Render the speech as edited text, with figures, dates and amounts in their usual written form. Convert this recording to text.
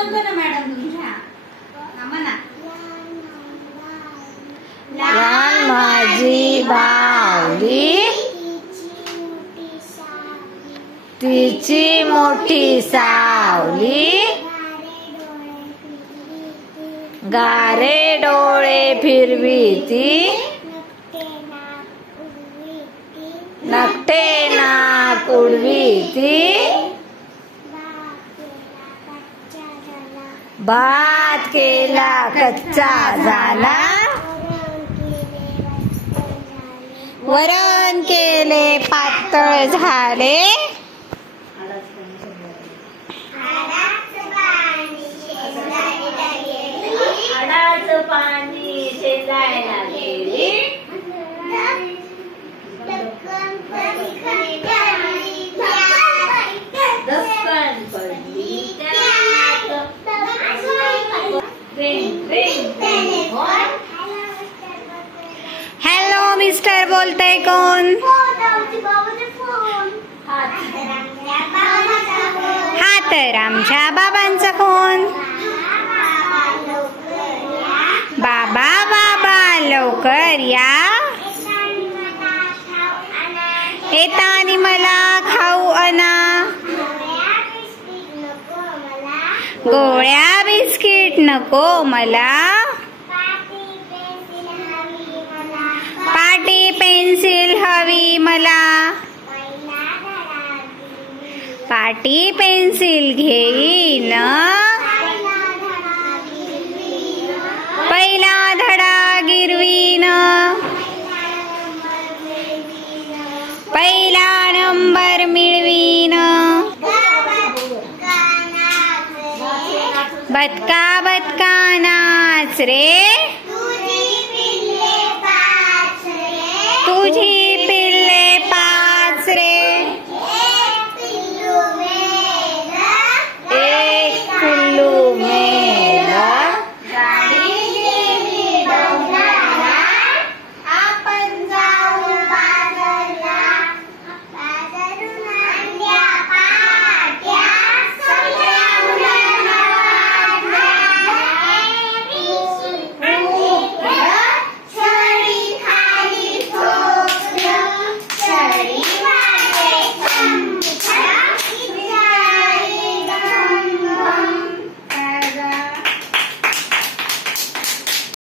बोलतो ना मॅडम तुमच्या म्हणा लहान माझी बाहुली तिची मोठी सावली गारे डोळे फिरवीती नकटे नाक उडवीती भात केला कच्चा झाला वरण केले पातळ झाले हाडाचं पाणी शेजायला गेली दक्कन पडली हॅलो मिस्टर बोलतय कोण हा तर आमच्या बाबांचा फोन बाबा बाबा लवकर या येतानी मला खाऊ आणा गोळ्या बिस्किट नको मला पाटी पेन्सिल हवी मला पाटी पेन्सिल घेईन पहिला धडा गिरवीन पहिला नंबर मिळवीन बदका बदका नाच रे